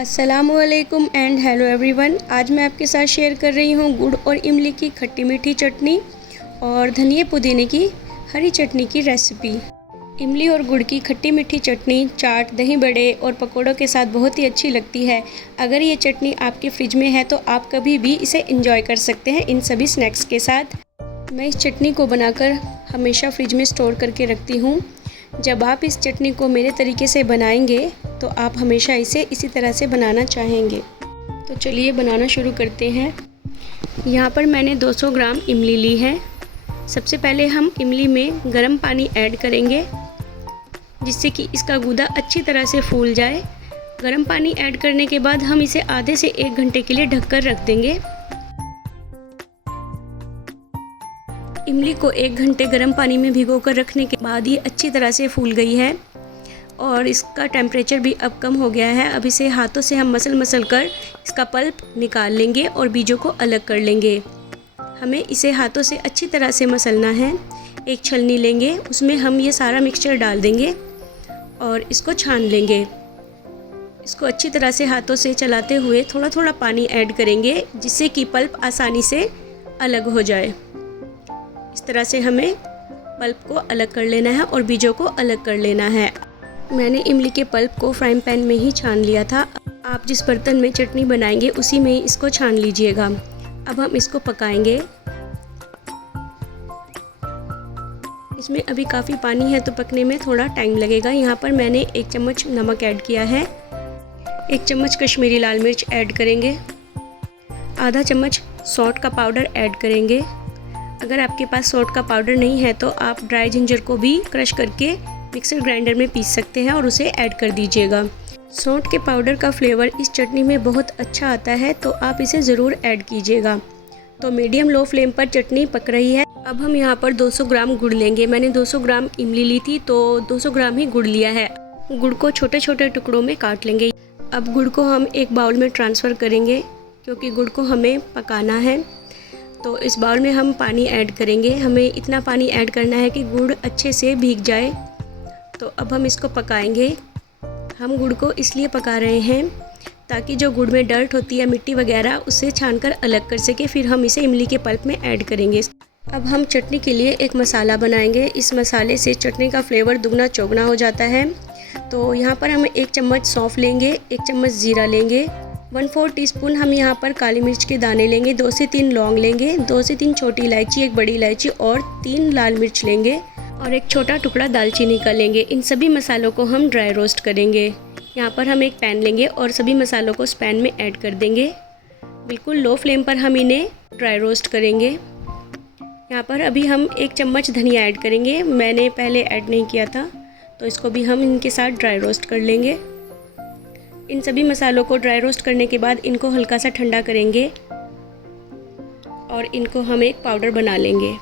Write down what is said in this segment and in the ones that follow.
अस्सलामुअलैकुम and hello everyone. आज मैं आपके साथ शेयर कर रही हूँ गुड़ और इमली की खट्टी मीठी चटनी और धनिया पुदीने की हरी चटनी की रेसिपी। इमली और गुड़ की खट्टी मीठी चटनी चाट, दही बड़े और पकोड़ों के साथ बहुत ही अच्छी लगती है। अगर ये चटनी आपके फ्रिज में है तो आप कभी भी इसे एंजॉय कर सकते हैं इन सभी स्नैक्स के साथ। मैं इस चटनी को बनाकर हमेशा फ्रिज में स्टोर करके रखती हूँ। जब आप इस चटनी को मेरे तरीके से बनाएंगे तो आप हमेशा इसे इसी तरह से बनाना चाहेंगे। तो चलिए बनाना शुरू करते हैं। यहाँ पर मैंने 200 ग्राम इमली ली है। सबसे पहले हम इमली में गर्म पानी ऐड करेंगे जिससे कि इसका गूदा अच्छी तरह से फूल जाए। गर्म पानी ऐड करने के बाद हम इसे आधे से 1 घंटे के लिए ढककर रख देंगे। इमली को 1 घंटे गर्म पानी में भिगोकर रखने के बाद ये अच्छी तरह से फूल गई है और इसका टेम्परेचर भी अब कम हो गया है। अब इसे हाथों से हम मसल कर इसका पल्प निकाल लेंगे और बीजों को अलग कर लेंगे। हमें इसे हाथों से अच्छी तरह से मसलना है। एक छलनी लेंगे, उसमें हम ये सारा मिक्सचर डाल देंगे और इसको छान लेंगे। इसको अच्छी तरह से हाथों से चलाते हुए थोड़ा थोड़ा पानी ऐड करेंगे जिससे कि पल्प आसानी से अलग हो जाए। इस तरह से हमें पल्प को अलग कर लेना है और बीजों को अलग कर लेना है। मैंने इमली के पल्प को फ्राइंग पैन में ही छान लिया था। आप जिस बर्तन में चटनी बनाएंगे उसी में ही इसको छान लीजिएगा। अब हम इसको पकाएंगे। इसमें अभी काफ़ी पानी है तो पकने में थोड़ा टाइम लगेगा। यहाँ पर मैंने 1 चम्मच नमक ऐड किया है। 1 चम्मच कश्मीरी लाल मिर्च ऐड करेंगे। आधा चम्मच सौंठ का पाउडर ऐड करेंगे। अगर आपके पास सौंठ का पाउडर नहीं है तो आप ड्राई जिंजर को भी क्रश करके मिक्सर ग्राइंडर में पीस सकते हैं और उसे ऐड कर दीजिएगा। सौंठ के पाउडर का फ्लेवर इस चटनी में बहुत अच्छा आता है तो आप इसे ज़रूर ऐड कीजिएगा। तो मीडियम लो फ्लेम पर चटनी पक रही है। अब हम यहाँ पर 200 ग्राम गुड़ लेंगे। मैंने 200 ग्राम इमली ली थी तो 200 ग्राम ही गुड़ लिया है। गुड़ को छोटे छोटे टुकड़ों में काट लेंगे। अब गुड़ को हम एक बाउल में ट्रांसफ़र करेंगे क्योंकि गुड़ को हमें पकाना है। तो इस बाउल में हम पानी ऐड करेंगे। हमें इतना पानी ऐड करना है कि गुड़ अच्छे से भीग जाए। तो अब हम इसको पकाएंगे। हम गुड़ को इसलिए पका रहे हैं ताकि जो गुड़ में डर्ट होती है, मिट्टी वगैरह, उससे छानकर अलग कर सके। फिर हम इसे इमली के पल्प में ऐड करेंगे। अब हम चटनी के लिए एक मसाला बनाएंगे। इस मसाले से चटनी का फ्लेवर दुगना चौगुना हो जाता है। तो यहाँ पर हम 1 चम्मच सौंफ लेंगे, 1 चम्मच ज़ीरा लेंगे, 1/4 टीस्पून हम यहाँ पर काली मिर्च के दाने लेंगे, 2 से 3 लौंग लेंगे, 2 से 3 छोटी इलायची, 1 बड़ी इलायची और 3 लाल मिर्च लेंगे और 1 छोटा टुकड़ा दालचीनी का लेंगे। इन सभी मसालों को हम ड्राई रोस्ट करेंगे। यहाँ पर हम एक पैन लेंगे और सभी मसालों को उस पैन में ऐड कर देंगे। बिल्कुल लो फ्लेम पर हम इन्हें ड्राई रोस्ट करेंगे। यहाँ पर अभी हम 1 चम्मच धनिया ऐड करेंगे। मैंने पहले ऐड नहीं किया था तो इसको भी हम इनके साथ ड्राई रोस्ट कर लेंगे। इन सभी मसालों को ड्राई रोस्ट करने के बाद इनको हल्का सा ठंडा करेंगे और इनको हम एक पाउडर बना लेंगे।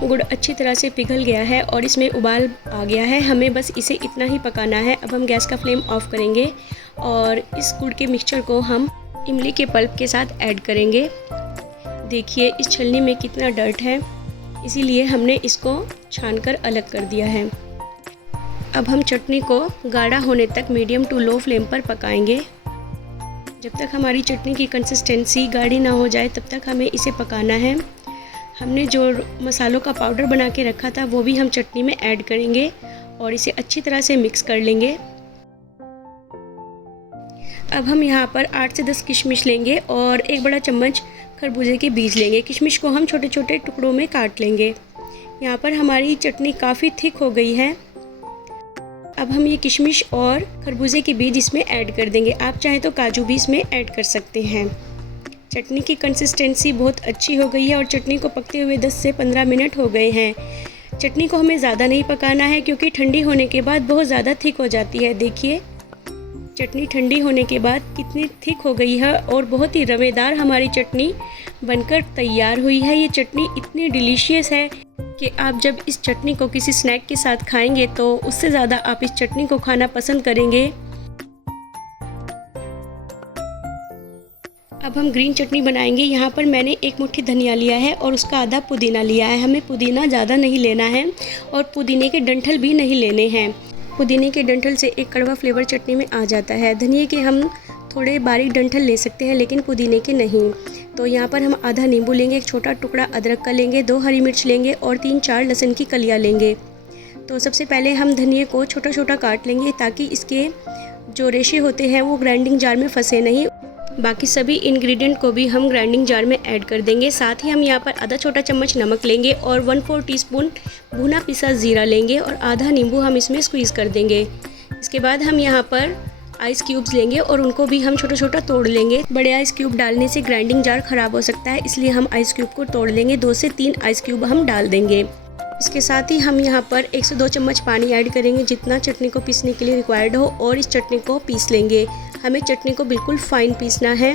गुड़ अच्छी तरह से पिघल गया है और इसमें उबाल आ गया है। हमें बस इसे इतना ही पकाना है। अब हम गैस का फ्लेम ऑफ करेंगे और इस गुड़ के मिक्सचर को हम इमली के पल्प के साथ ऐड करेंगे। देखिए इस छलनी में कितना डर्ट है, इसीलिए हमने इसको छानकर अलग कर दिया है। अब हम चटनी को गाढ़ा होने तक मीडियम टू लो फ्लेम पर पकाएंगे। जब तक हमारी चटनी की कंसिस्टेंसी गाढ़ी ना हो जाए तब तक हमें इसे पकाना है। हमने जो मसालों का पाउडर बना के रखा था वो भी हम चटनी में ऐड करेंगे और इसे अच्छी तरह से मिक्स कर लेंगे। अब हम यहाँ पर 8 से 10 किशमिश लेंगे और 1 बड़ा चम्मच खरबूजे के बीज लेंगे। किशमिश को हम छोटे छोटे टुकड़ों में काट लेंगे। यहाँ पर हमारी चटनी काफ़ी थिक हो गई है। अब हम ये किशमिश और खरबूजे के बीज इसमें ऐड कर देंगे। आप चाहें तो काजू भी इसमें ऐड कर सकते हैं। चटनी की कंसिस्टेंसी बहुत अच्छी हो गई है और चटनी को पकते हुए 10 से 15 मिनट हो गए हैं। चटनी को हमें ज़्यादा नहीं पकाना है क्योंकि ठंडी होने के बाद बहुत ज़्यादा थिक हो जाती है। देखिए चटनी ठंडी होने के बाद कितनी थिक हो गई है और बहुत ही रवेदार हमारी चटनी बनकर तैयार हुई है। ये चटनी इतनी डिलीशियस है कि आप जब इस चटनी को किसी स्नैक के साथ खाएंगे तो उससे ज़्यादा आप इस चटनी को खाना पसंद करेंगे। अब हम ग्रीन चटनी बनाएंगे। यहाँ पर मैंने एक मुट्ठी धनिया लिया है और उसका आधा पुदीना लिया है। हमें पुदीना ज़्यादा नहीं लेना है और पुदीने के डंठल भी नहीं लेने हैं। पुदीने के डंठल से एक कड़वा फ्लेवर चटनी में आ जाता है। धनिया के हम थोड़े बारीक डंठल ले सकते हैं लेकिन पुदीने के नहीं। तो यहाँ पर हम आधा नींबू लेंगे, एक छोटा टुकड़ा अदरक का लेंगे, 2 हरी मिर्च लेंगे और 3-4 लहसुन की कलियाँ लेंगे। तो सबसे पहले हम धनिया को छोटा छोटा काट लेंगे ताकि इसके जो रेशे होते हैं वो ग्राइंडिंग जार में फंसे नहीं। बाकी सभी इंग्रेडिएंट को भी हम ग्राइंडिंग जार में ऐड कर देंगे। साथ ही हम यहाँ पर आधा छोटा चम्मच नमक लेंगे और 1/4 टीस्पून भुना पिसा ज़ीरा लेंगे और आधा नींबू हम इसमें स्क्वीज़ कर देंगे। इसके बाद हम यहाँ पर आइस क्यूब्स लेंगे और उनको भी हम छोटा छोटा तोड़ लेंगे। बड़े आइस क्यूब डालने से ग्राइंडिंग जार ख़राब हो सकता है, इसलिए हम आइस क्यूब को तोड़ लेंगे। 2 से 3 आइस क्यूब हम डाल देंगे। इसके साथ ही हम यहाँ पर 1 से 2 चम्मच पानी ऐड करेंगे जितना चटनी को पीसने के लिए रिक्वायर्ड हो और इस चटनी को पीस लेंगे। हमें चटनी को बिल्कुल फाइन पीसना है।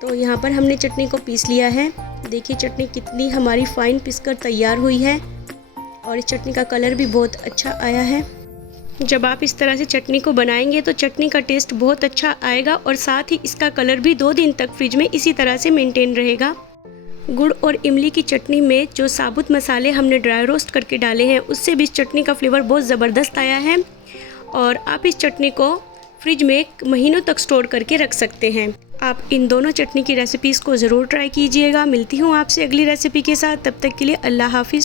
तो यहाँ पर हमने चटनी को पीस लिया है। देखिए चटनी कितनी हमारी फाइन पीसकर तैयार हुई है और इस चटनी का कलर भी बहुत अच्छा आया है। जब आप इस तरह से चटनी को बनाएंगे तो चटनी का टेस्ट बहुत अच्छा आएगा और साथ ही इसका कलर भी 2 दिन तक फ्रिज में इसी तरह से मेंटेन रहेगा। गुड़ और इमली की चटनी में जो साबुत मसाले हमने ड्राई रोस्ट करके डाले हैं उससे भी इस चटनी का फ्लेवर बहुत ज़बरदस्त आया है और आप इस चटनी को फ्रिज में महीनों तक स्टोर करके रख सकते हैं। आप इन दोनों चटनी की रेसिपीज़ को ज़रूर ट्राई कीजिएगा। मिलती हूँ आपसे अगली रेसिपी के साथ, तब तक के लिए अल्लाह हाफिज़।